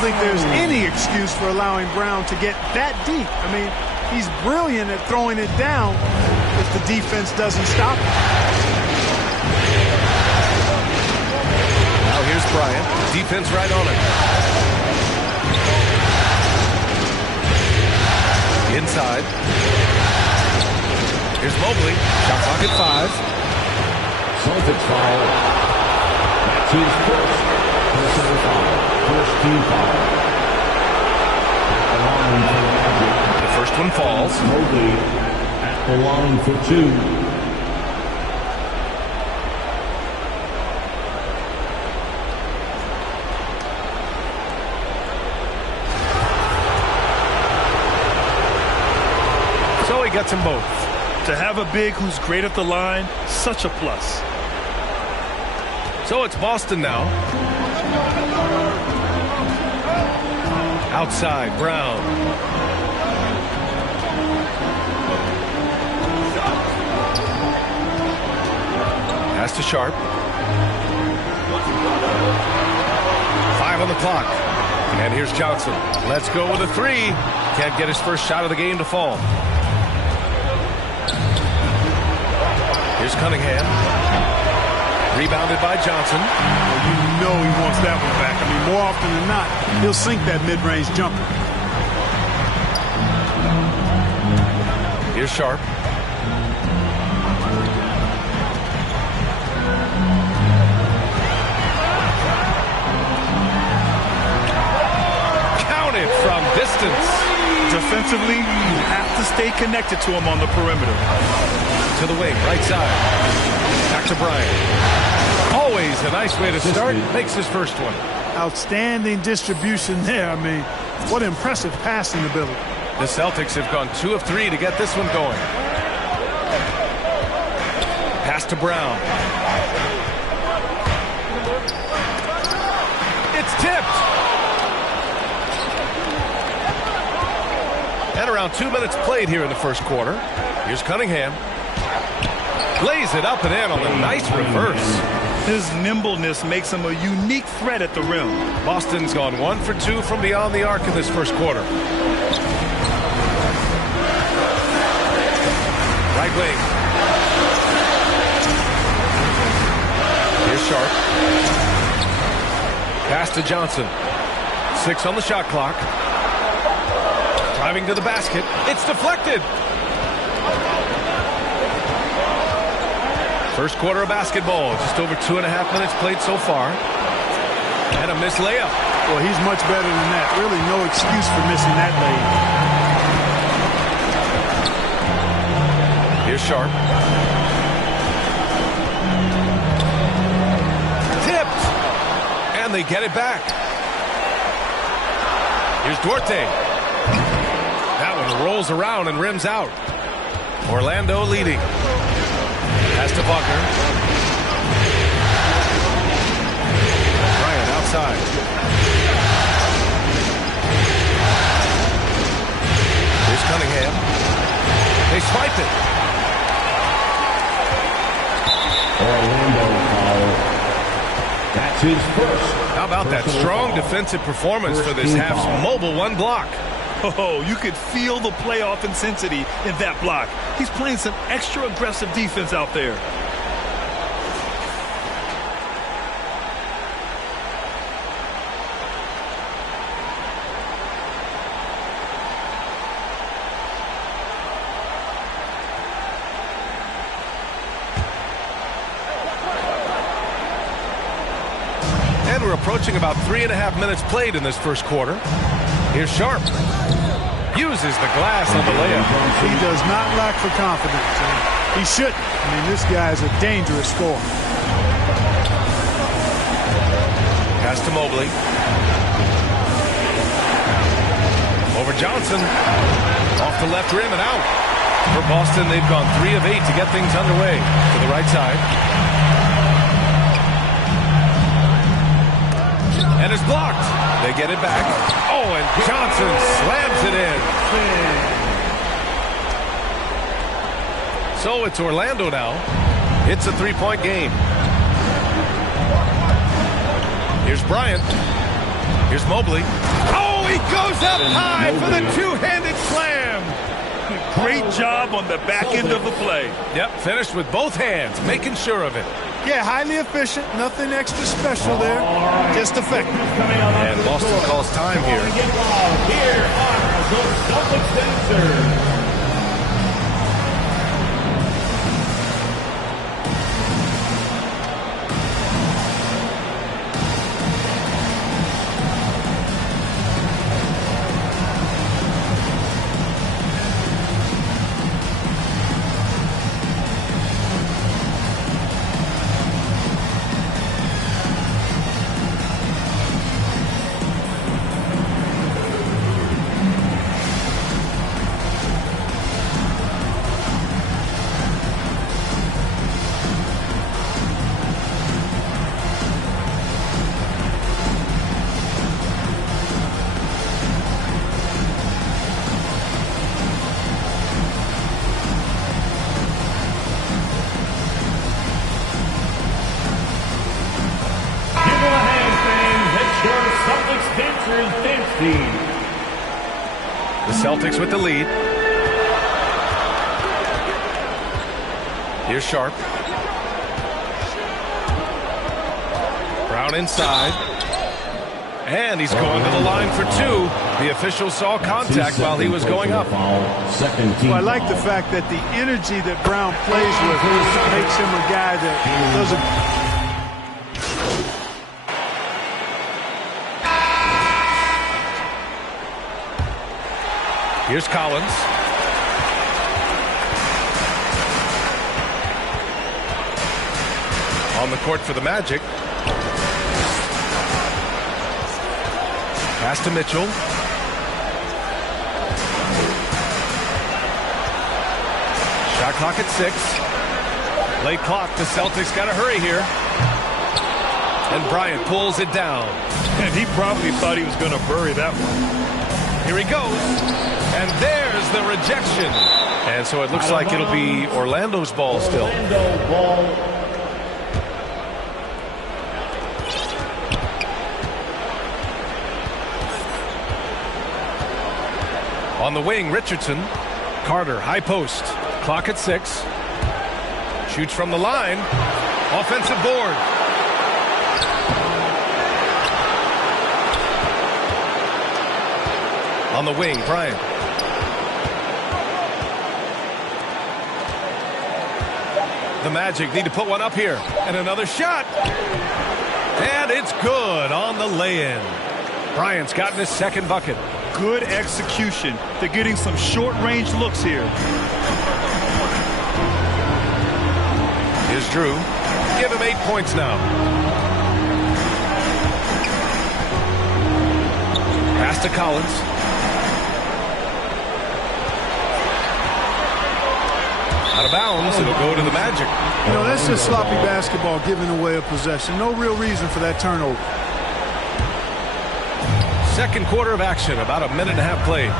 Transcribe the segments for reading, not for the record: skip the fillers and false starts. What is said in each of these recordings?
don't think there's any excuse for allowing Brown to get that deep. I mean, he's brilliant at throwing it down if the defense doesn't stop him. Now here's Bryant. Defense right on him. Inside. Here's Mobley. Shot clock at 5. Celtics foul. That's his first personal foul. First team foul. At the line for the Magic. The first one falls. Mobley at the line for 2. So he gets them both. To have a big who's great at the line, such a plus. So it's Boston now. Outside, Brown. Pass to Sharp. 5 on the clock. And here's Johnson. Let's go with a 3. Can't get his first shot of the game to fall. Here's Cunningham. Rebounded by Johnson. Well, you know he wants that one back. I mean, more often than not, he'll sink that mid-range jumper. Here's Sharp. Counted from distance. Defensively, you have to stay connected to him on the perimeter. To the wing, right side. Back to Bryant. Always a nice way to start. Makes his first one. Outstanding distribution there. I mean, what impressive passing ability. The Celtics have gone 2 of 3 to get this one going. Pass to Brown. It's tipped. And around 2 minutes played here in the first quarter. Here's Cunningham. Lays it up and in on a nice reverse. His nimbleness makes him a unique threat at the rim. Boston's gone 1 for 2 from beyond the arc in this first quarter. Right wing. Here's Sharp. Pass to Johnson. 6 on the shot clock. Driving to the basket. It's deflected. First quarter of basketball. Just over 2.5 minutes played so far. And a missed layup. Well, he's much better than that. Really no excuse for missing that layup. Here's Sharp. Tipped. And they get it back. Here's Duarte. That one rolls around and rims out. Orlando leading. Pass to Buckner. Bryant outside. Here's Cunningham. They swipe it. Orlando foul. That's his first. How about that strong defensive performance for this half's mobile 1 block? Oh, you could feel the playoff intensity in that block. He's playing some extra aggressive defense out there. And we're approaching about 3.5 minutes played in this first quarter. Here's Sharp. Uses the glass on the layup. He does not lack for confidence. He shouldn't. I mean, this guy is a dangerous scorer. Pass to Mobley. Over Johnson. Off the left rim and out. For Boston, they've gone 3 of 8 to get things underway. To the right side. And it's blocked. They get it back. Oh, and Johnson slams it in. So it's Orlando now. It's a 3-point game. Here's Bryant. Here's Mobley. Oh, he goes up high for the two-handed slam. Great job on the back end of the play. Yep, finished with both hands, making sure of it. Yeah, highly efficient. Nothing extra special there. Just effective. And Boston calls time here. Here are the Celtics dancers. The Celtics with the lead. Here's Sharp. Brown inside. And he's going to the line for two. The official saw contact while he was going up. Well, I like the fact that the energy that Brown plays with makes him a guy that doesn't... Here's Collins. On the court for the Magic. Pass to Mitchell. Shot clock at 6. Late clock. The Celtics got to hurry here. And Bryant pulls it down. And he probably thought he was going to bury that one. Here he goes. And there's the rejection. And so it looks like it'll be Orlando's ball still. Orlando ball. On the wing, Richardson. Carter, high post. Clock at 6. Shoots from the line. Offensive board. On the wing, Bryant. The Magic need to put one up here. And another shot. And it's good on the lay-in. Bryant's gotten his second bucket. Good execution. They're getting some short-range looks here. Here's Drew. Give him 8 points now. Pass to Collins. Out of bounds, it'll go to the Magic. You know, that's just sloppy basketball, giving away a possession. No real reason for that turnover. Second quarter of action, about a minute and a half played.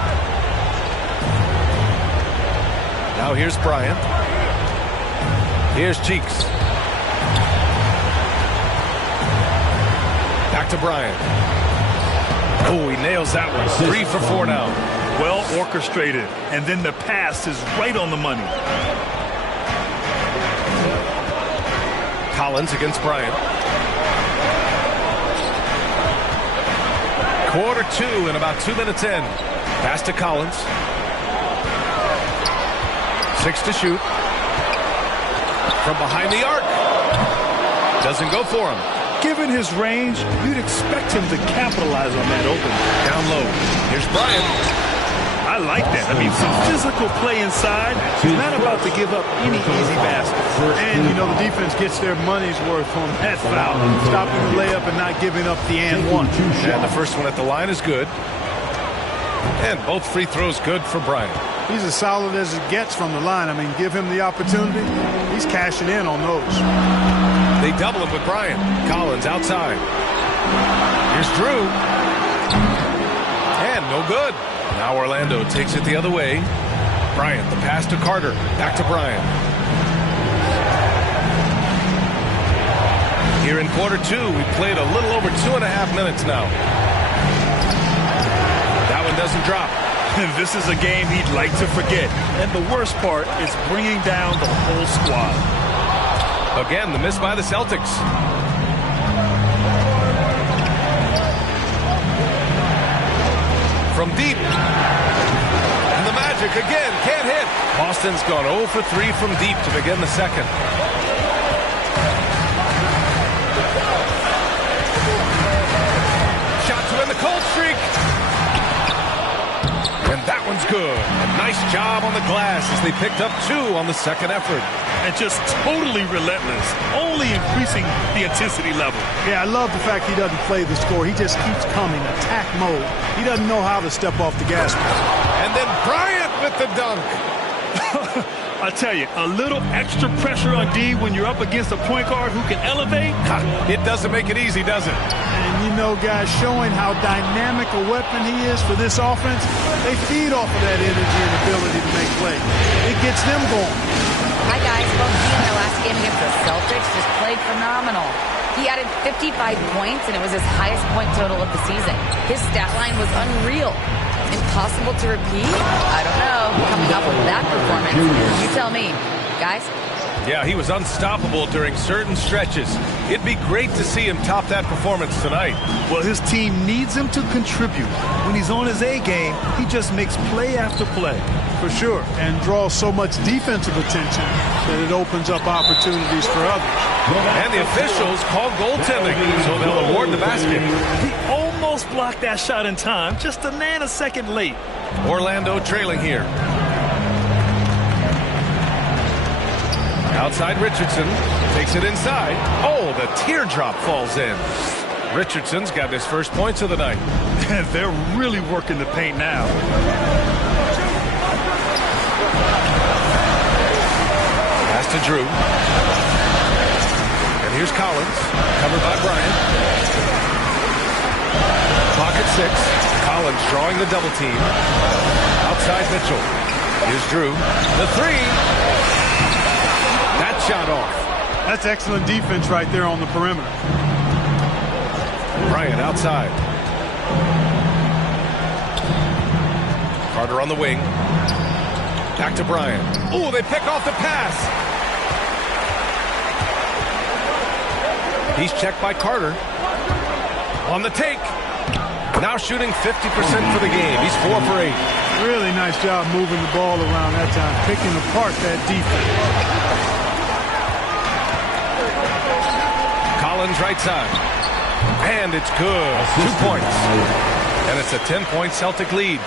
Now here's Bryant. Here's Cheeks. Back to Bryant. Oh, he nails that one. 3 for 4 now. Well orchestrated. And then the pass is right on the money. Collins against Bryant. Quarter 2 and about 2 minutes in. Pass to Collins. 6 to shoot. From behind the arc. Doesn't go for him. Given his range, you'd expect him to capitalize on that opening. Down low. Here's Bryant. I like that. I mean, some physical play inside. He's not about to give up any easy baskets. And, you know, the defense gets their money's worth on that foul. Stopping the layup and not giving up the and one. And the first one at the line is good. And both free throws good for Bryant. He's as solid as it gets from the line. I mean, give him the opportunity. He's cashing in on those. They double him with Bryant. Collins outside. Here's Drew. And no good. Now Orlando takes it the other way. Bryant, the pass to Carter. Back to Bryant. Here in quarter 2, we played a little over 2.5 minutes now. doesn't drop. This is a game he'd like to forget. And the worst part is bringing down the whole squad. Again, the miss by the Celtics. From deep. And the Magic again can't hit. Boston's gone 0 for 3 from deep to begin the second. Shot to end the cold streak. And that one's good. A nice job on the glass as they picked up 2 on the second effort. And just totally relentless, only increasing the intensity level. Yeah, I love the fact he doesn't play the score. He just keeps coming, attack mode. He doesn't know how to step off the gas pedal. And then Bryant with the dunk. I tell you, a little extra pressure on D when you're up against a point guard who can elevate. It doesn't make it easy, does it? And you know, guys, showing how dynamic a weapon he is for this offense, they feed off of that energy and ability to make plays. It gets them going. Hi, guys. Both he in their last game against the Celtics just played phenomenal. He added 55 points, and it was his highest point total of the season. His stat line was unreal. Impossible to repeat? I don't know. Coming off of that performance, you tell me. Guys? Yeah, he was unstoppable during certain stretches. It'd be great to see him top that performance tonight. Well, his team needs him to contribute. When he's on his A game, he just makes play after play. For sure, and draws so much defensive attention that it opens up opportunities for others. And the officials call goaltending, so they'll award the basket. He almost blocked that shot in time, just a nanosecond late. Orlando trailing here. Outside Richardson, takes it inside. Oh, the teardrop falls in. Richardson's got his first points of the night. They're really working the paint now. Pass to Drew. And here's Collins, covered by Bryant. Clock at 6. Collins drawing the double team. Outside Mitchell. Here's Drew. The 3. That shot off. That's excellent defense right there on the perimeter. Bryant outside. Carter on the wing. Back to Bryant. Oh, they pick off the pass. He's checked by Carter. On the take. Now shooting 50% for the game. He's 4 for 8. Really nice job moving the ball around that time, picking apart that defense. Collins right side. And it's good. 2 points. And it's a 10-point Celtic lead.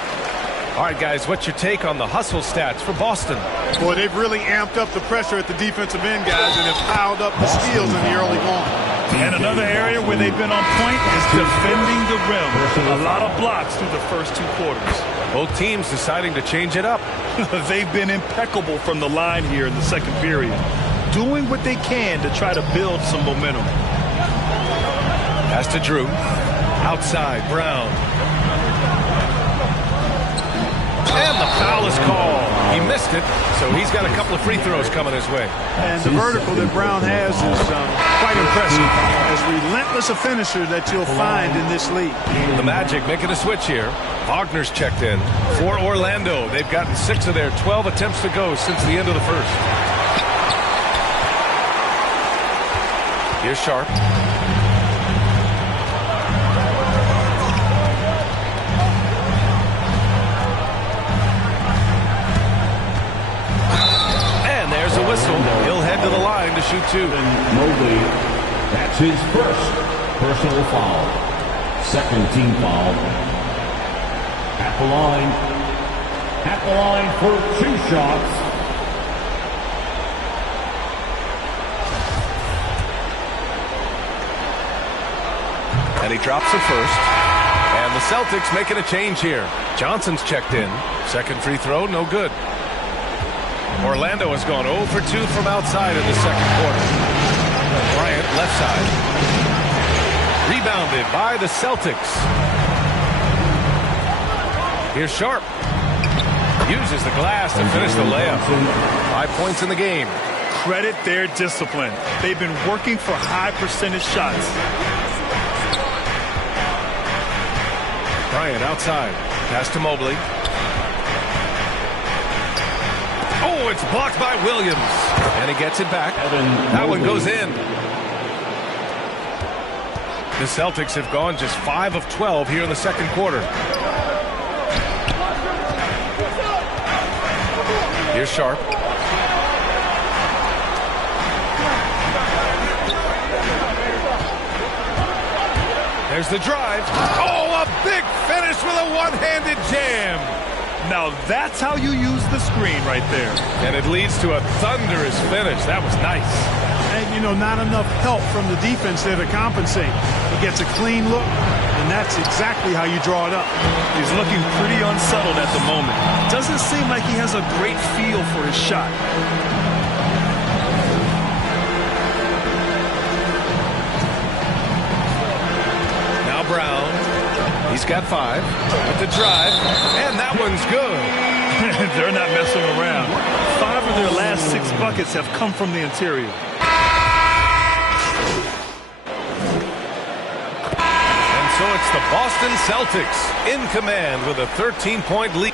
All right, guys, what's your take on the hustle stats for Boston? Boy, they've really amped up the pressure at the defensive end, guys, and have piled up the steals in the early going. And another area where they've been on point is defending the rim. A lot of blocks through the first 2 quarters. Both teams deciding to change it up. They've been impeccable from the line here in the second period, doing what they can to try to build some momentum. Pass to Drew. Outside, Brown. And the foul is called. He missed it, so he's got a couple of free throws coming his way. And the vertical that Brown has is quite impressive. As relentless a finisher that you'll find in this league. The Magic making a switch here. Wagner's checked in. For Orlando, they've gotten 6 of their 12 attempts to go since the end of the first. Here's Sharp. There's a whistle. He'll head to the line to shoot 2. Mobley, that's his first personal foul. Second team foul. At the line for 2 shots. And he drops the first. And the Celtics making a change here. Johnson's checked in. Second free throw, no good. Orlando has gone 0 for 2 from outside in the second quarter. Bryant left side. Rebounded by the Celtics. Here's Sharp. Uses the glass to finish the layup. 5 points in the game. Credit their discipline. They've been working for high percentage shots. Bryant outside. Pass to Mobley. Oh, it's blocked by Williams. And he gets it back. That one goes in. The Celtics have gone just 5 of 12 here in the second quarter. Here's Sharp. There's the drive. Oh, a big finish with a one-handed jam. Now that's how you use the screen right there. And it leads to a thunderous finish. That was nice. And, you know, not enough help from the defense there to compensate. He gets a clean look, and that's exactly how you draw it up. He's looking pretty unsettled at the moment. Doesn't seem like he has a great feel for his shot. Now Brown. He's got 5 with the drive, and that one's good. They're not messing around. 5 of their last 6 buckets have come from the interior. And so it's the Boston Celtics in command with a 13-point lead.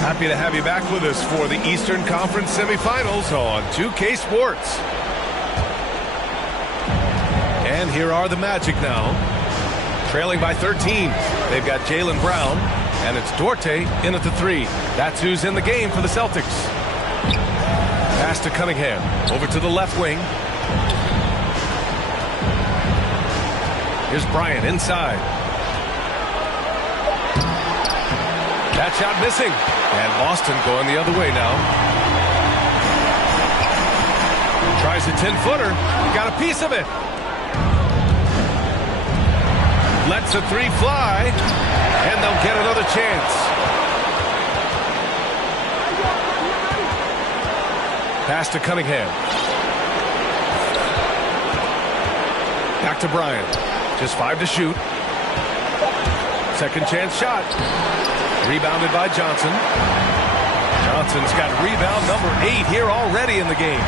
Happy to have you back with us for the Eastern Conference semifinals on 2K Sports. And here are the Magic now. Trailing by 13. They've got Jaylen Brown, and it's Duarte in at the 3. That's who's in the game for the Celtics. Pass to Cunningham. Over to the left wing. Here's Bryant inside. That shot missing. And Boston going the other way now. Tries a 10-footer. Got a piece of it. Lets a 3 fly. And they'll get another chance. Pass to Cunningham. Back to Bryant. Just 5 to shoot. Second chance shot. Rebounded by Johnson. Johnson's got rebound number 8 here already in the game.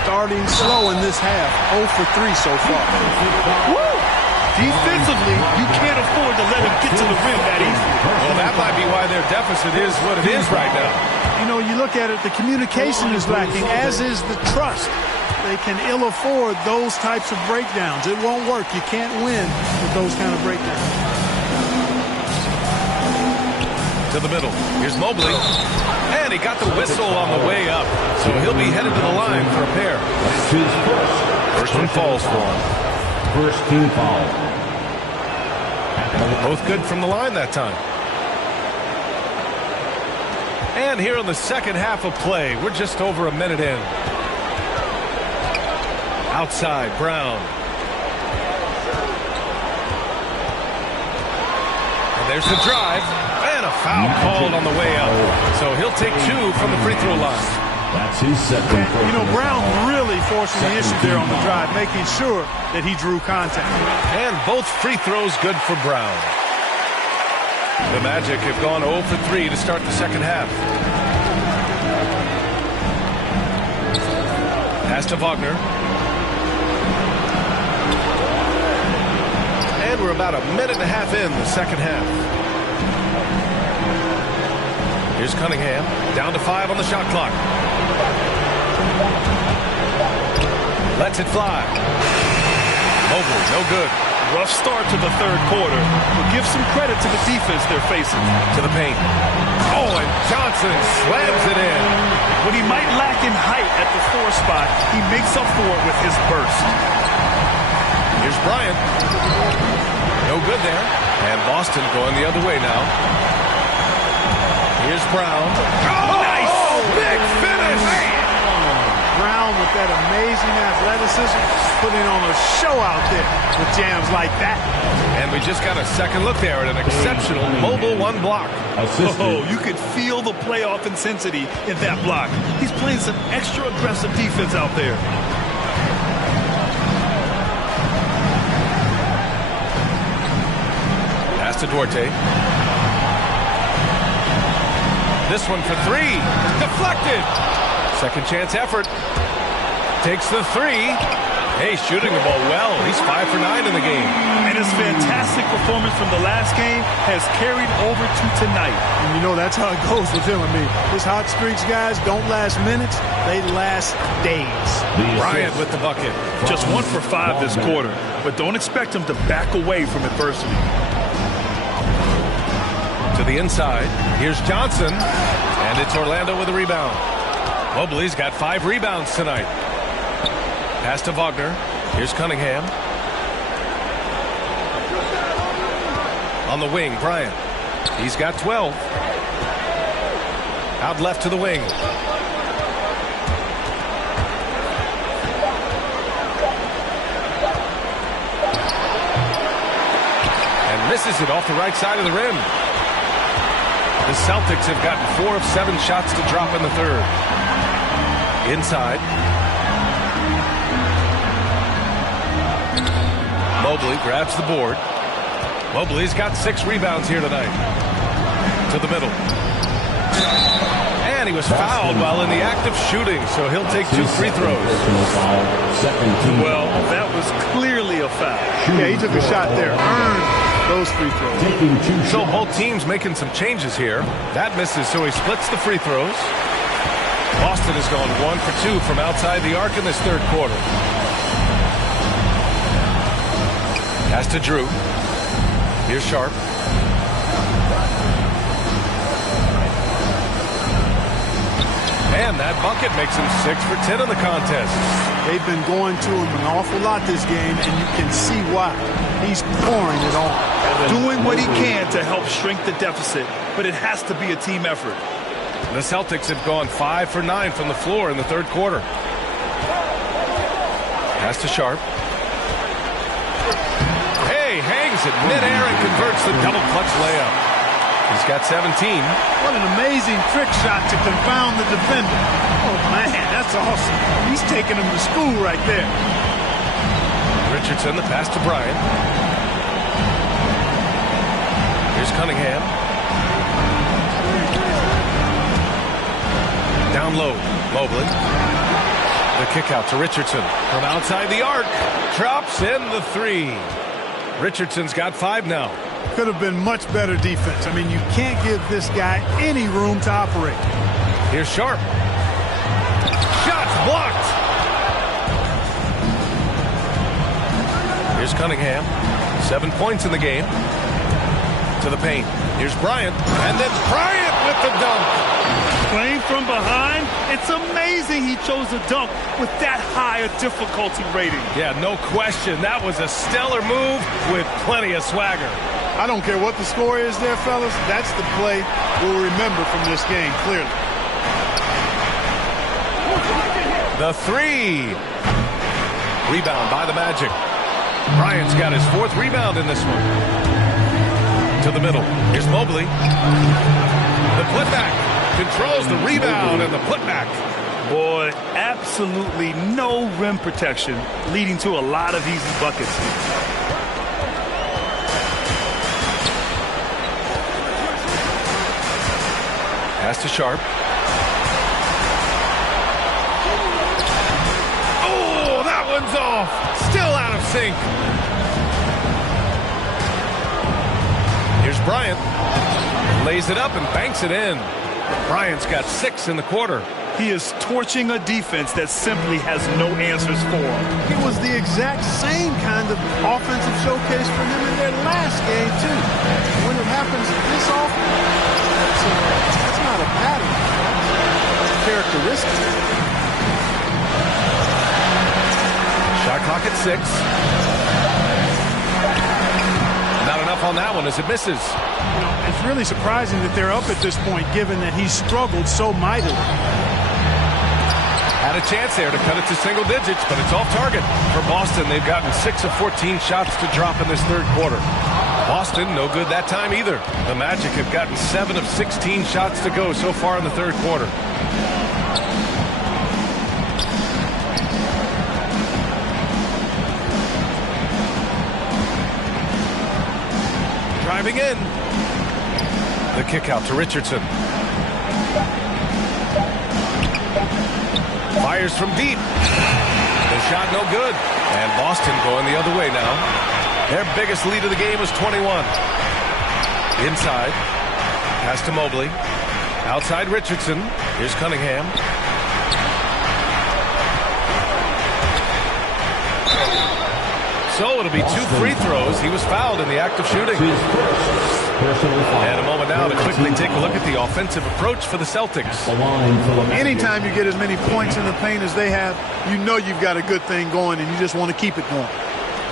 Starting slow in this half. 0 for 3 so far. Woo! Defensively, you can't afford to let him get to the rim that easily. Well, that might be why their deficit is what it is right now. You know, you look at it, the communication is lacking, as is the trust. They can ill afford those types of breakdowns. It won't work. You can't win with those kind of breakdowns. To the middle. Here's Mobley. And he got the whistle on the way up. So he'll be headed to the line for a pair. First one falls for him. First team foul. Both good from the line that time. And here in the second half of play, we're just over a minute in. Outside, Brown. And there's the drive. And a foul called on the way up. So he'll take 2 from the free throw line. That's his second. You know, Brown really forcing the issue there on the drive, making sure that he drew contact. And both free throws good for Brown. The Magic have gone 0 for 3 to start the second half. Pass to Wagner. And we're about a minute and a half in the second half. Here's Cunningham. Down to 5 on the shot clock. Lets it fly. Mobley, no good. Rough start to the third quarter. But give some credit to the defense they're facing. To the paint. Oh, and Johnson slams it in. When he might lack in height at the 4 spot, he makes up for it with his burst. Here's Bryant. No good there. And Boston going the other way now. Here's Brown. Oh, nice! Big finish! Brown with that amazing athleticism, putting on a show out there with jams like that. And we just got a second look there at an exceptional mobile 1 block. Oh, you could feel the playoff intensity in that block. He's playing some extra aggressive defense out there. Pass to Duarte. This one for three. Deflected. Second chance effort. Takes the three. Hey, shooting the ball well. He's 5 for 9 in the game. And his fantastic performance from the last game has carried over to tonight. And you know, that's how it goes with him. I mean, his hot streaks, guys, don't last minutes. They last days. Bryant with the bucket. Just 1 for 5 this quarter. But don't expect him to back away from adversity. To the inside. Here's Johnson. And it's Orlando with a rebound. Mobley's got 5 rebounds tonight. Pass to Wagner. Here's Cunningham. On the wing, Bryant. He's got 12. Out left to the wing. And misses it off the right side of the rim. The Celtics have gotten 4 of 7 shots to drop in the third. Inside. Mobley grabs the board. Mobley's got 6 rebounds here tonight. To the middle. And he was fouled while in the act of shooting, so he'll take 2 free throws. Well, that was clearly a foul. Yeah, he took a shot there. Earned those free throws. So both teams making some changes here. That misses, so he splits the free throws. Boston has gone 1 for 2 from outside the arc in this third quarter. Pass to Drew. Here's Sharp. And that bucket makes him 6 for 10 in the contest. They've been going to him an awful lot this game, and you can see why. He's pouring it on. Doing what he can to help shrink the deficit, but it has to be a team effort. The Celtics have gone 5 for 9 from the floor in the third quarter. Pass to Sharp. Hey, hangs it midair and converts the double clutch layup. He's got 17. What an amazing trick shot to confound the defender. Oh, man, that's awesome. He's taking him to school right there. Richardson, the pass to Bryant. Here's Cunningham. Down low, Mobley. The kick out to Richardson. From outside the arc. Drops in the 3. Richardson's got 5 now. Could have been much better defense. I mean, you can't give this guy any room to operate. Here's Sharp. Shots blocked. Here's Cunningham. 7 points in the game. To the paint. Here's Bryant. And then Bryant with the dunk. Playing from behind, it's amazing he chose a dunk with that high a difficulty rating. Yeah, no question. That was a stellar move with plenty of swagger. I don't care what the score is there, fellas. That's the play we'll remember from this game, clearly. The 3. Rebound by the Magic. Bryant's got his 4th rebound in this one. To the middle. Here's Mobley. The putback. Controls the rebound and the putback. Boy, absolutely no rim protection, leading to a lot of easy buckets. Pass to Sharp. Oh, that one's off. Still out of sync. Here's Bryant. Lays it up and banks it in. Bryant's got 6 in the quarter. He is torching a defense that simply has no answers for him. It was the exact same kind of offensive showcase for him in their last game, too. When it happens this often, that's not a pattern. That's a characteristic. Shot clock at 6. Not enough on that one as it misses. You know, it's really surprising that they're up at this point, given that he struggled so mightily. Had a chance there to cut it to single digits, but it's off target. For Boston, they've gotten 6 of 14 shots to drop in this third quarter. Boston, no good that time either. The Magic have gotten 7 of 16 shots to go so far in the third quarter. Driving in. The kick out to Richardson. Fires from deep. The shot no good. And Boston going the other way now. Their biggest lead of the game was 21. Inside. Pass to Mobley. Outside Richardson. Here's Cunningham. So it'll be 2 free throws. He was fouled in the act of shooting. And a moment now to quickly take a look at the offensive approach for the Celtics. Anytime you get as many points in the paint as they have, you know you've got a good thing going, and you just want to keep it going.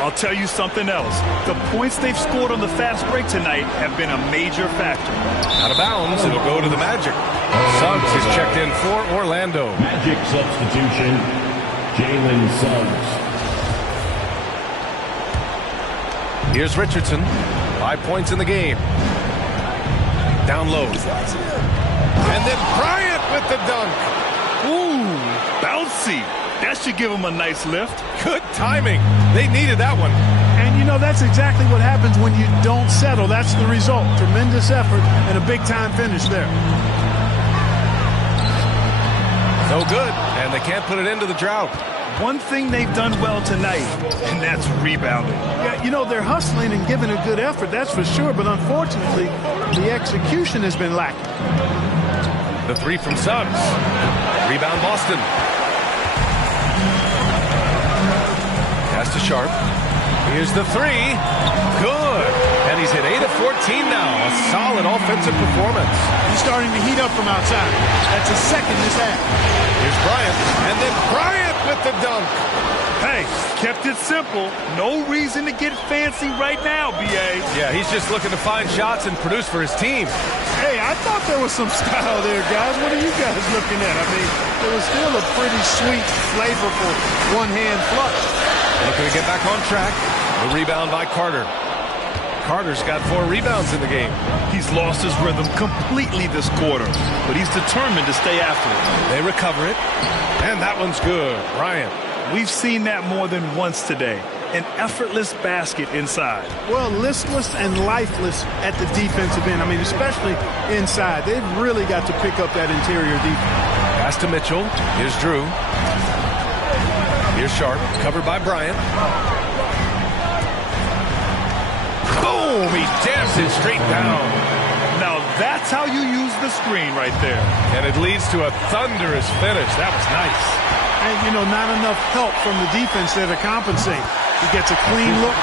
I'll tell you something else. The points they've scored on the fast break tonight have been a major factor. Out of bounds, it'll go to the Magic. Suggs is checked in for Orlando. Magic substitution, Jalen Suggs. Here's Richardson. 5 points in the game. Down low. And then Bryant with the dunk. Ooh, bouncy. That should give him a nice lift. Good timing. They needed that one. And, you know, that's exactly what happens when you don't settle. That's the result. Tremendous effort and a big-time finish there. No good. And they can't put it into the drought. One thing they've done well tonight, and that's rebounding. Yeah, you know, they're hustling and giving a good effort, that's for sure. But unfortunately, the execution has been lacking. The 3 from Suggs. Rebound Boston. Pass to Sharp. Here's the 3. Good. And he's hit 8 of 14 now. A solid offensive performance. He's starting to heat up from outside. That's a second this half. Here's Bryant. And then Bryant with the dunk. Hey, kept it simple. No reason to get fancy right now, B.A. Yeah, he's just looking to find shots and produce for his team. Hey, I thought there was some style there, guys. What are you guys looking at? I mean, it was still a pretty sweet, flavorful one-hand flush. Looking to get back on track. The rebound by Carter. Carter's got 4 rebounds in the game. He's lost his rhythm completely this quarter, but he's determined to stay after it. They recover it, and that one's good. Bryant. We've seen that more than once today. An effortless basket inside. Well, listless and lifeless at the defensive end. I mean, especially inside. They've really got to pick up that interior defense. Pass to Mitchell. Here's Drew. Here's Sharp, covered by Bryant. Boom! He jams it straight down. Now that's how you use the screen right there. And it leads to a thunderous finish. That was nice. And, you know, not enough help from the defense there to compensate. He gets a clean look,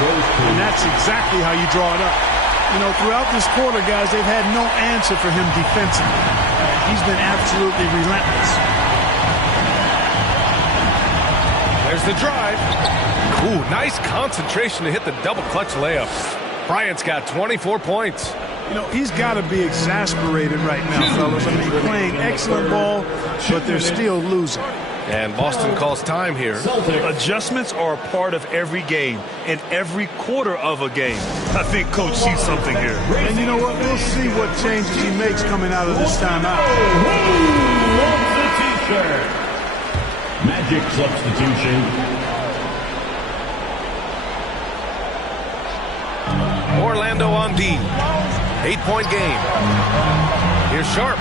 and that's exactly how you draw it up. You know, throughout this quarter, guys, they've had no answer for him defensively. He's been absolutely relentless. There's the drive. Ooh, nice concentration to hit the double clutch layup. Bryant's got 24 points. You know, he's got to be exasperated right now, fellas. I mean, playing excellent ball, but they're still losing. And Boston calls time here. Adjustments are a part of every game and every quarter of a game. I think Coach sees something here. And you know what? We'll see what changes he makes coming out of this timeout. Loves the t-shirt. Magic substitution. Orlando on D. 8-point game. Here's Sharp.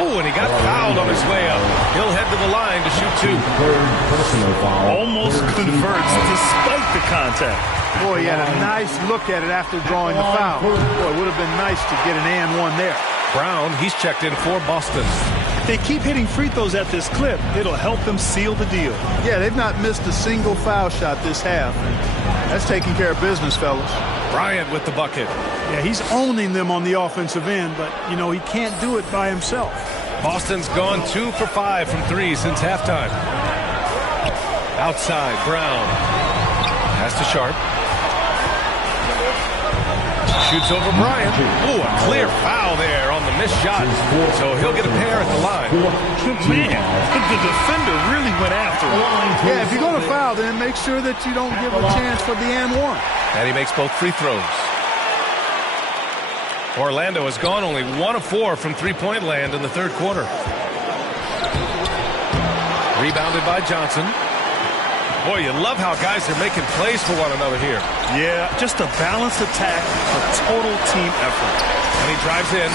Oh, and he got fouled on his way up. He'll head to the line to shoot 2. Third personal foul. Almost converts despite the contact. Boy, he had a nice look at it after drawing the foul. Boy, it would have been nice to get an and one there. Brown, he's checked in for Boston. If they keep hitting free throws at this clip, it'll help them seal the deal. Yeah, they've not missed a single foul shot this half. That's taking care of business, fellas. Bryant with the bucket. Yeah, he's owning them on the offensive end, but, you know, he can't do it by himself. Boston's gone 2 for 5 from 3 since halftime. Outside, Brown. Pass to Sharp. Shoots over Bryant. Ooh, a clear foul there on the missed shot. So he'll get a pair at the line. Man, the defender really went after him. Yeah, if you're going to foul, then make sure that you don't give a chance for the and one. And he makes both free throws. Orlando has gone only 1 of 4 from three-point land in the third quarter. Rebounded by Johnson. Boy, you love how guys are making plays for one another here. Yeah, just a balanced attack, a total team effort. And he drives in.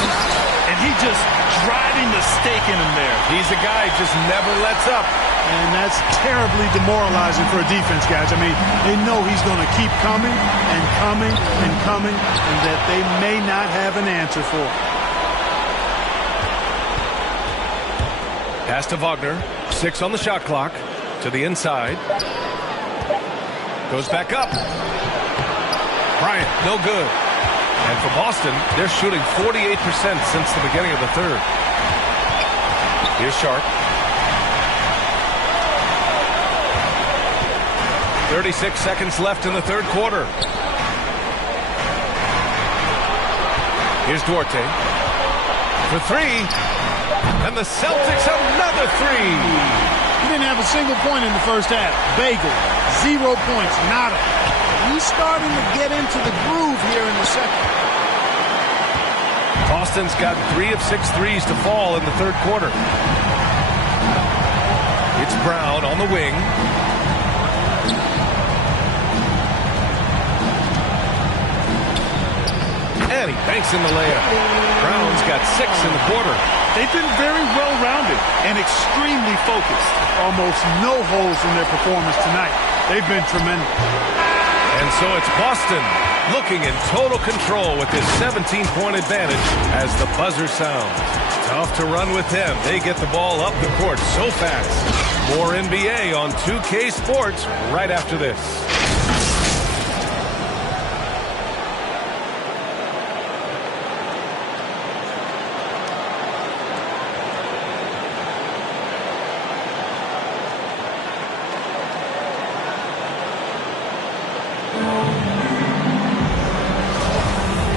and he just driving the stake in him there. He's a guy who just never lets up. And that's terribly demoralizing for a defense, guys. I mean, they know he's going to keep coming and coming and coming, and that they may not have an answer for. Pass to Wagner. 6 on the shot clock. To the inside. Goes back up. Bryant, no good. And for Boston, they're shooting 48% since the beginning of the third. Here's Sharp. 36 seconds left in the third quarter. Here's Duarte. For 3. And the Celtics another 3. He didn't have a single point in the first half. Bagel. 0 points. Nada. He's starting to get into the groove here in the second. Boston's got 3 of 6 threes to fall in the third quarter. It's Brown on the wing. And he banks in the layup. Brown's got 6 in the quarter. They've been very well-rounded and extremely focused. Almost no holes in their performance tonight. They've been tremendous. And so it's Boston looking in total control with this 17-point advantage as the buzzer sounds. Tough to run with them. They get the ball up the court so fast. More NBA on 2K Sports right after this.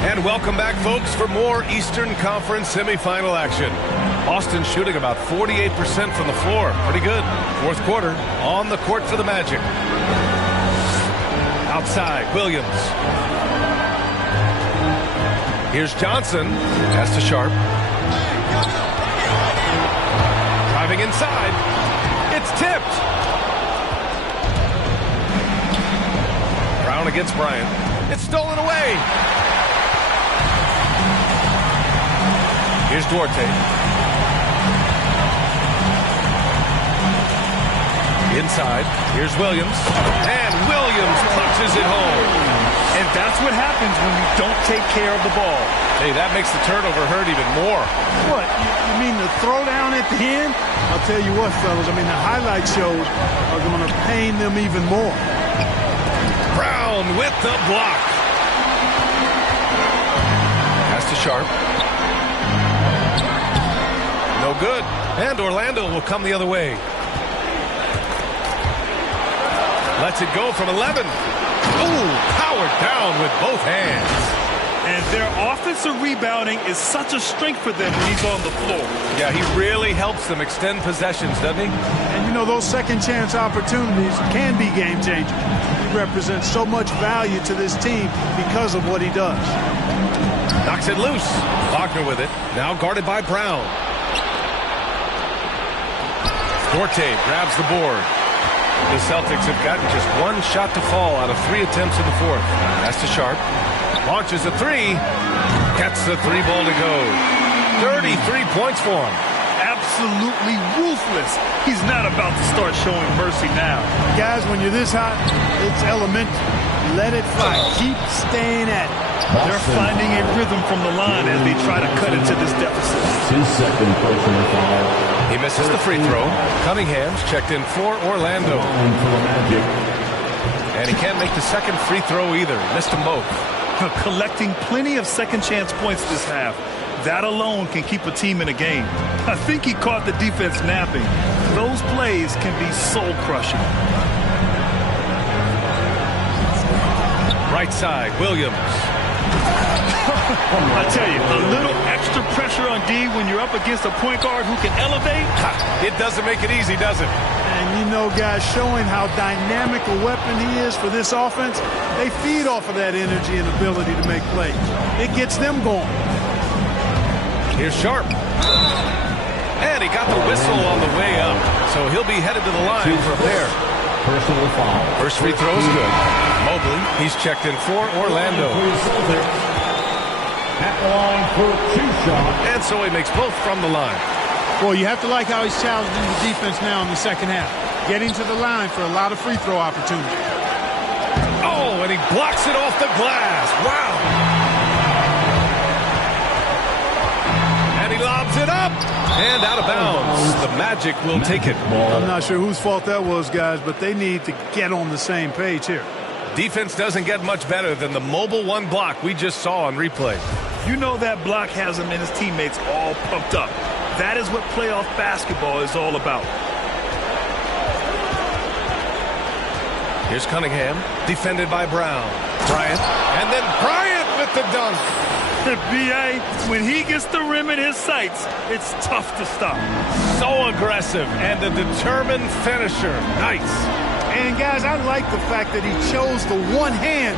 And welcome back, folks, for more Eastern Conference semifinal action. Boston shooting about 48% from the floor. Pretty good. Fourth quarter on the court for the Magic. Outside, Williams. Here's Johnson. Pass to Sharp. Driving inside. It's tipped. Brown against Bryant. It's stolen away. Here's Duarte. Inside. Here's Williams. And Williams punches it home. And that's what happens when you don't take care of the ball. Hey, that makes the turnover hurt even more. What? You mean the throwdown at the end? I'll tell you what, fellas. I mean, the highlight shows are going to pain them even more. Brown with the block. Pass to Sharp. No good. And Orlando will come the other way. Lets it go from 11. Ooh, powered down with both hands. And their offensive rebounding is such a strength for them when he's on the floor. Yeah, he really helps them extend possessions, doesn't he? And you know, those second chance opportunities can be game changers. He represents so much value to this team because of what he does. Knocks it loose. Wagner with it. Now guarded by Brown. Duarte grabs the board. The Celtics have gotten just 1 shot to fall out of 3 attempts in the fourth. That's to Sharp. Launches a 3. Gets the 3 ball to go. 33 points for him. Absolutely ruthless. He's not about to start showing mercy now. Guys, when you're this hot, it's elementary. Let it fly. Keep staying at it. They're finding a rhythm from the line as they try to cut into this deficit. 2 second personal foul. He misses the free throw. Cunningham's checked in for Orlando. And he can't make the second free throw either. Missed them both. Collecting plenty of second chance points this half. That alone can keep a team in a game. I think he caught the defense napping. Those plays can be soul-crushing. Right side, Williams. I tell you, a little extra pressure on D when you're up against a point guard who can elevate. It doesn't make it easy, does it? And you know, guys, showing how dynamic a weapon he is for this offense, they feed off of that energy and ability to make plays. It gets them going. Here's Sharp. And he got the whistle on the way up. So he'll be headed to the line for a pair. Personal foul. First free throw is good. Mobley, he's checked in for Orlando. At At the line for 2 shots. And so he makes both from the line. Well, you have to like how he's challenging the defense now in the second half. Getting to the line for a lot of free throw opportunities. Oh, and he blocks it off the glass. Wow. And he lobs it up. And out of bounds. The Magic will take it. I'm not sure whose fault that was, guys, but they need to get on the same page here. Defense doesn't get much better than the mobile one block we just saw on replay. You know that block has him and his teammates all pumped up. That is what playoff basketball is all about. Here's Cunningham, defended by Brown. Bryant, and then Bryant with the dunk. B.A., when he gets the rim in his sights, it's tough to stop. So aggressive and a determined finisher. Nice. And, guys, I like the fact that he chose the one-hand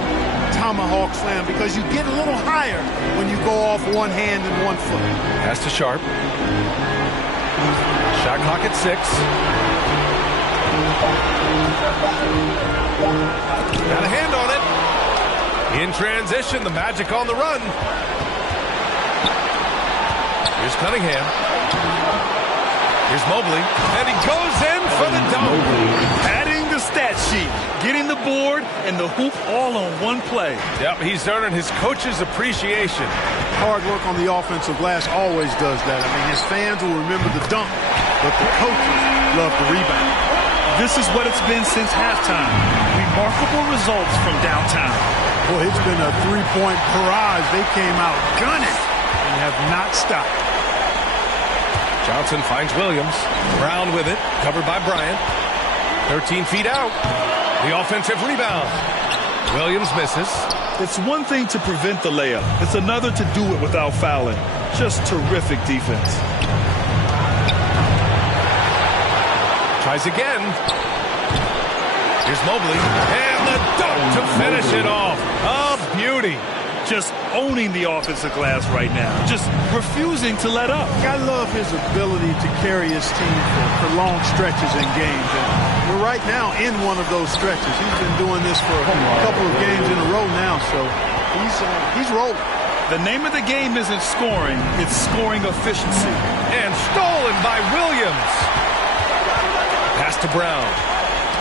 tomahawk slam because you get a little higher when you go off one hand and 1 foot. Pass to Sharp. Shot clock at 6. Got a hand on it. In transition, the Magic on the run. Here's Cunningham. Here's Mobley. And he goes in for the dunk. Adding the stat sheet, getting the board, and the hoop all on one play. Yep, he's earning his coach's appreciation. Hard work on the offensive glass always does that. I mean, his fans will remember the dunk, but the coaches love the rebound. This is what it's been since halftime. Remarkable results from downtown. Boy, it's been a three-point barrage. They came out gunning and have not stopped. Johnson finds Williams. Brown with it, covered by Bryant. 13 feet out. The offensive rebound. Williams misses. It's one thing to prevent the layup. It's another to do it without fouling. Just terrific defense. Tries again. Here's Mobley. And the dunk to finish it off. A beauty. Just owning the offensive glass right now. Just refusing to let up. I love his ability to carry his team for long stretches in games. And we're right now in one of those stretches. He's been doing this for a couple of games in a row now, so he's rolling. The name of the game isn't scoring, it's scoring efficiency. And stolen by Williams. Pass to Brown.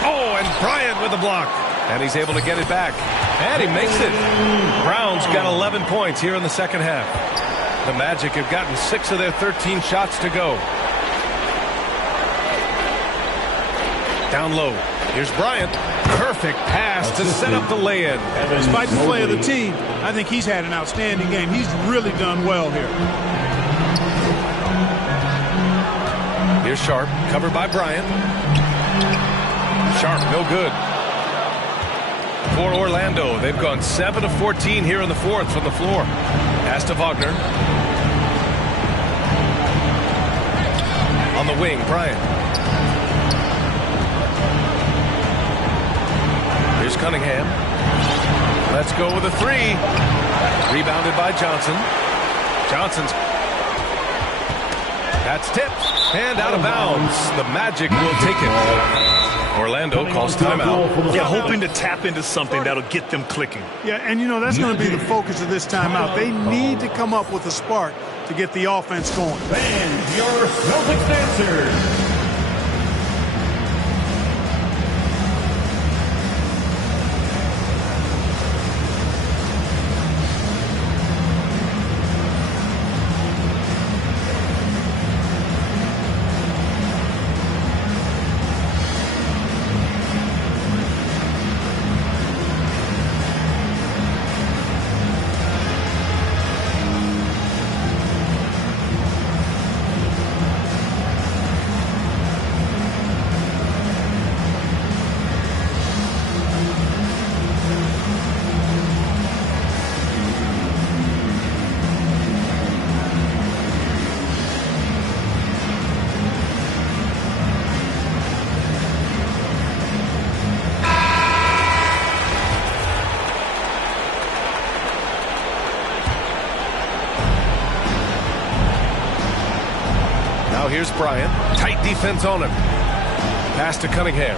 Oh, and Bryant with the block. And he's able to get it back. And he makes it. Brown's got 11 points here in the second half. The Magic have gotten 6 of their 13 shots to go. Down low. Here's Bryant. Perfect pass to set up the lay-in. Despite the play of the team, I think he's had an outstanding game. He's really done well here. Here's Sharp, covered by Bryant. Sharp, no good. For Orlando, they've gone 7 of 14 here in the fourth from the floor. Pass to Wagner. On the wing, Bryant. Here's Cunningham. Let's go with a 3. Rebounded by Johnson. Johnson's. That's tipped. And out of bounds. The Magic will take it. Orlando calls timeout. Yeah, hoping to tap into something that'll get them clicking. Yeah, and you know, that's going to be the focus of this timeout. They need to come up with a spark to get the offense going. And your Celtics answer. Here's Bryant. Tight defense on him. Pass to Cunningham.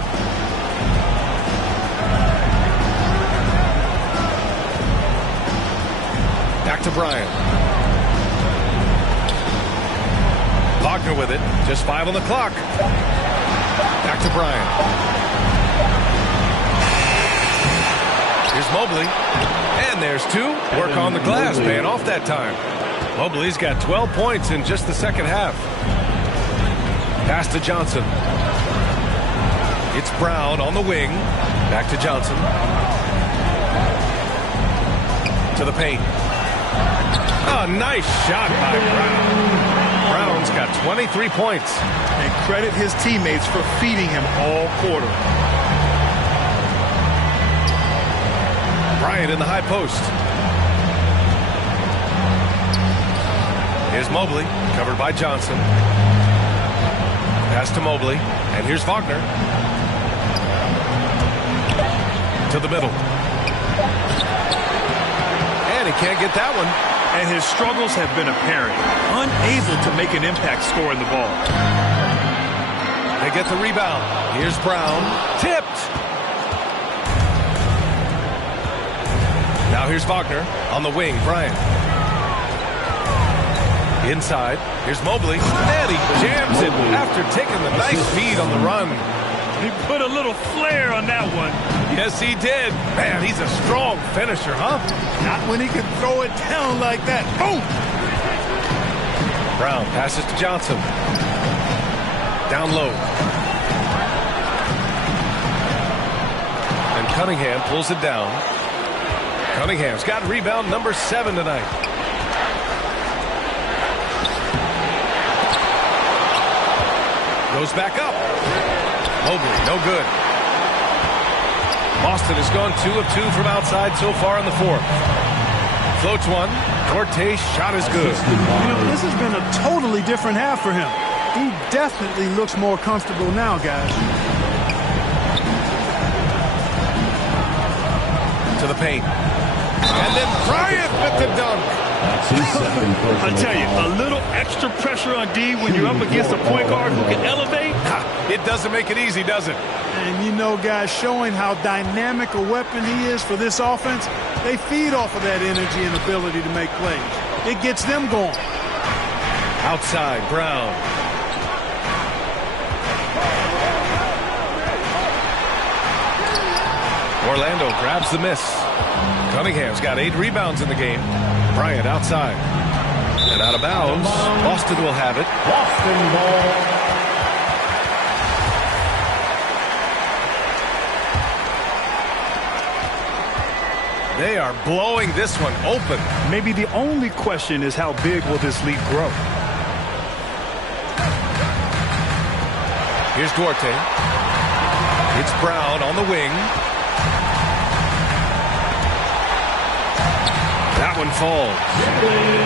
Back to Bryant. Wagner with it. Just 5 on the clock. Back to Bryant. Here's Mobley. And there's 2. Work on the glass, paying off that time. Mobley's got 12 points in just the second half. Pass to Johnson. It's Brown on the wing. Back to Johnson. To the paint. Oh, nice shot by Brown. Brown's got 23 points. And credit his teammates for feeding him all quarter. Bryant in the high post. Here's Mobley, covered by Johnson. Pass to Mobley, and here's Wagner. To the middle. And he can't get that one. And his struggles have been apparent. Unable to make an impact scoring the ball. They get the rebound. Here's Brown. Tipped. Now here's Wagner on the wing. Bryant. Inside. Here's Mobley. And he jams it after taking the nice feed on the run. He put a little flair on that one. Yes, he did. Man, he's a strong finisher, huh? Not when he can throw it down like that. Boom! Brown passes to Johnson. Down low. And Cunningham pulls it down. Cunningham's got rebound number 7 tonight. Goes back up. Mobley, no good. Boston has gone 2 of 2 from outside so far in the fourth. Floats one. Duarte's shot is good. You know, this has been a totally different half for him. He definitely looks more comfortable now, guys. To the paint. And then Bryant with the dunk. I tell you, a little extra pressure on D when you're up against a point guard who can elevate. It doesn't make it easy, does it? And you know, guys, showing how dynamic a weapon he is for this offense, they feed off of that energy and ability to make plays. It gets them going. Outside, Brown. Orlando grabs the miss. Cunningham's got 8 rebounds in the game. Bryant outside. And out of bounds. Boston will have it. Boston ball. They are blowing this one open. Maybe the only question is how big will this lead grow? Here's Duarte. It's Brown on the wing. That one falls.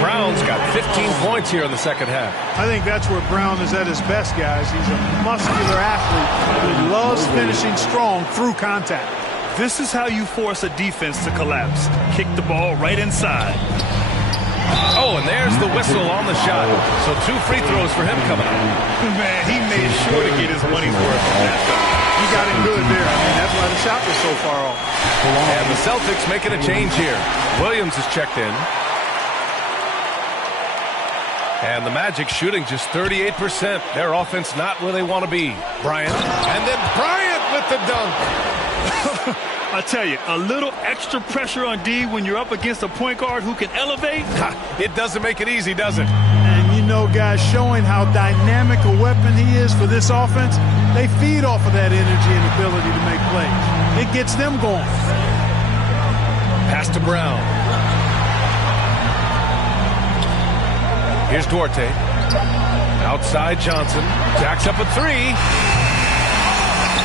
Brown's got 15 points here in the second half. I think that's where Brown is at his best, guys. He's a muscular athlete who loves finishing strong through contact. This is how you force a defense to collapse. Kick the ball right inside. Oh, and there's the whistle on the shot. So 2 free throws for him coming up. Man, he made sure to get his money's worth on that shot. He got it good there. I mean, that's why the shot was so far off. And the Celtics making a change here. Williams is checked in. And the Magic shooting just 38%. Their offense not where they want to be. Bryant. And then Bryant with the dunk. I tell you, a little extra pressure on D when you're up against a point guard who can elevate. It doesn't make it easy, does it? And you know, guys, showing how dynamic a weapon he is for this offense, they feed off of that energy and ability to make plays. It gets them going. Pass to Brown. Here's Duarte. Outside Johnson. Jacks up a 3.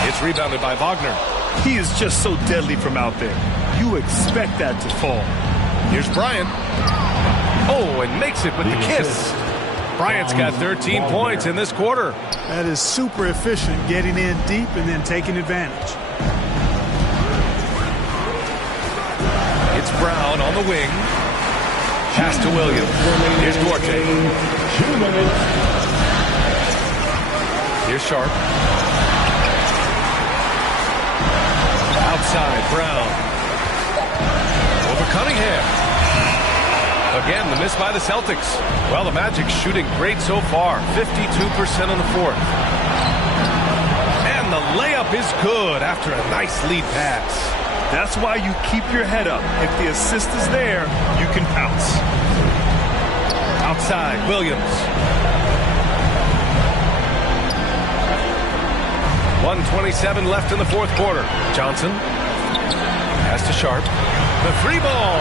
It's rebounded by Wagner. He is just so deadly from out there. You expect that to fall. Here's Bryant. Oh, and makes it with the kiss. Bryant's got 13 points in this quarter. That is super efficient, getting in deep and then taking advantage. It's Brown on the wing. Pass to Williams. Here's Duarte. 2 minutes. Here's Sharp. Outside, Brown. Over Cunningham. Again, the miss by the Celtics. Well, the Magic's shooting great so far. 52% in the fourth. And the layup is good after a nice lead pass. That's why you keep your head up. If the assist is there, you can pounce. Outside, Williams. 1:27 left in the fourth quarter. Johnson pass to Sharp. The three ball.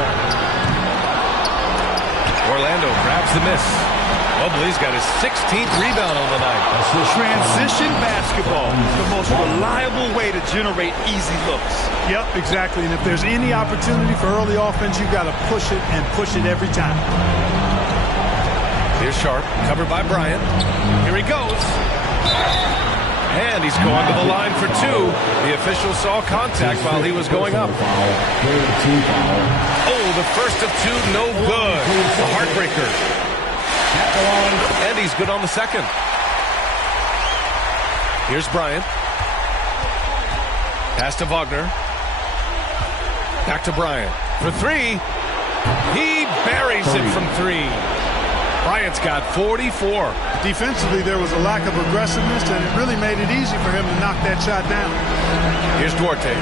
Orlando grabs the miss. Mobley's got his 16th rebound on the night. Transition basketball, the most reliable way to generate easy looks. Yep, exactly. And if there's any opportunity for early offense, you've got to push it and push it every time. Here's Sharp, covered by Bryant. Here he goes. And he's going to the line for two. The official saw contact while he was going up. Oh, the first of two, no good. The heartbreaker. And he's good on the second. Here's Bryant. Pass to Wagner. Back to Bryant. For three. He buries it from three. Bryant's got 44. Defensively, there was a lack of aggressiveness, and it really made it easy for him to knock that shot down. Here's Duarte.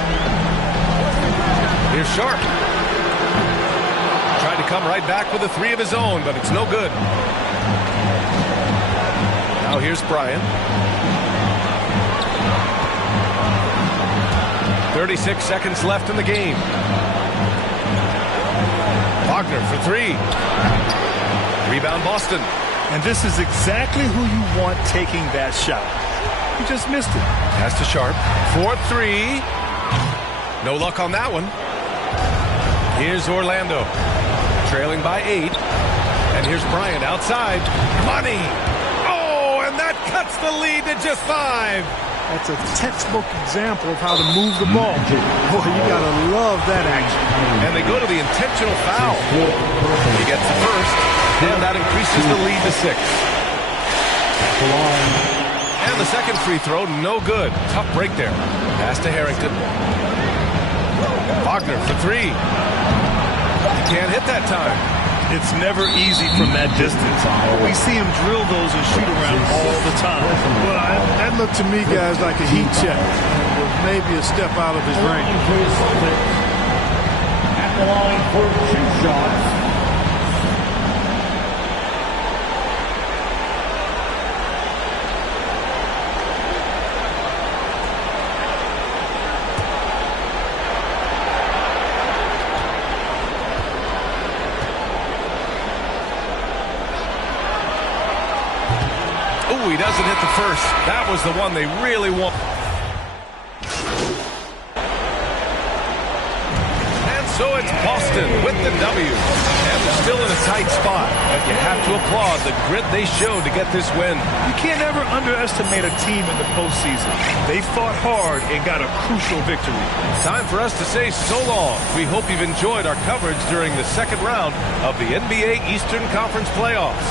Here's Sharp. Tried to come right back with a three of his own, but it's no good. Now here's Bryant. 36 seconds left in the game. Wagner for three. Rebound Boston. And this is exactly who you want taking that shot. You just missed it. Pass to Sharp. 4-3. No luck on that one. Here's Orlando. Trailing by 8. And here's Bryant outside. Money. Oh, and that cuts the lead to just 5. That's a textbook example of how to move the ball. Boy, you got to love that action. And they go to the intentional foul. He gets the first, and that increases the lead to 6. And the second free throw, no good. Tough break there. Pass to Harrington. Wagner for three. He can't hit that time. It's never easy from that distance. We see him drill those and shoot around all the time. Well, that looked to me, guys, like a heat check. It was maybe a step out of his range. At the line for 2 shots. Oh, he doesn't hit the first. That was the one they really want. And so it's Boston with the W. And they're still in a tight spot. But you have to applaud the grit they showed to get this win. You can't ever underestimate a team in the postseason. They fought hard and got a crucial victory. Time for us to say so long. We hope you've enjoyed our coverage during the second round of the NBA Eastern Conference playoffs.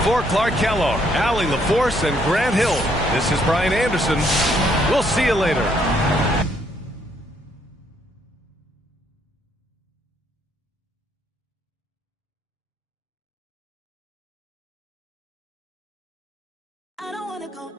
For Clark Kellogg, Allie LaForce, and Grant Hill, this is Brian Anderson. We'll see you later. I don't wanna go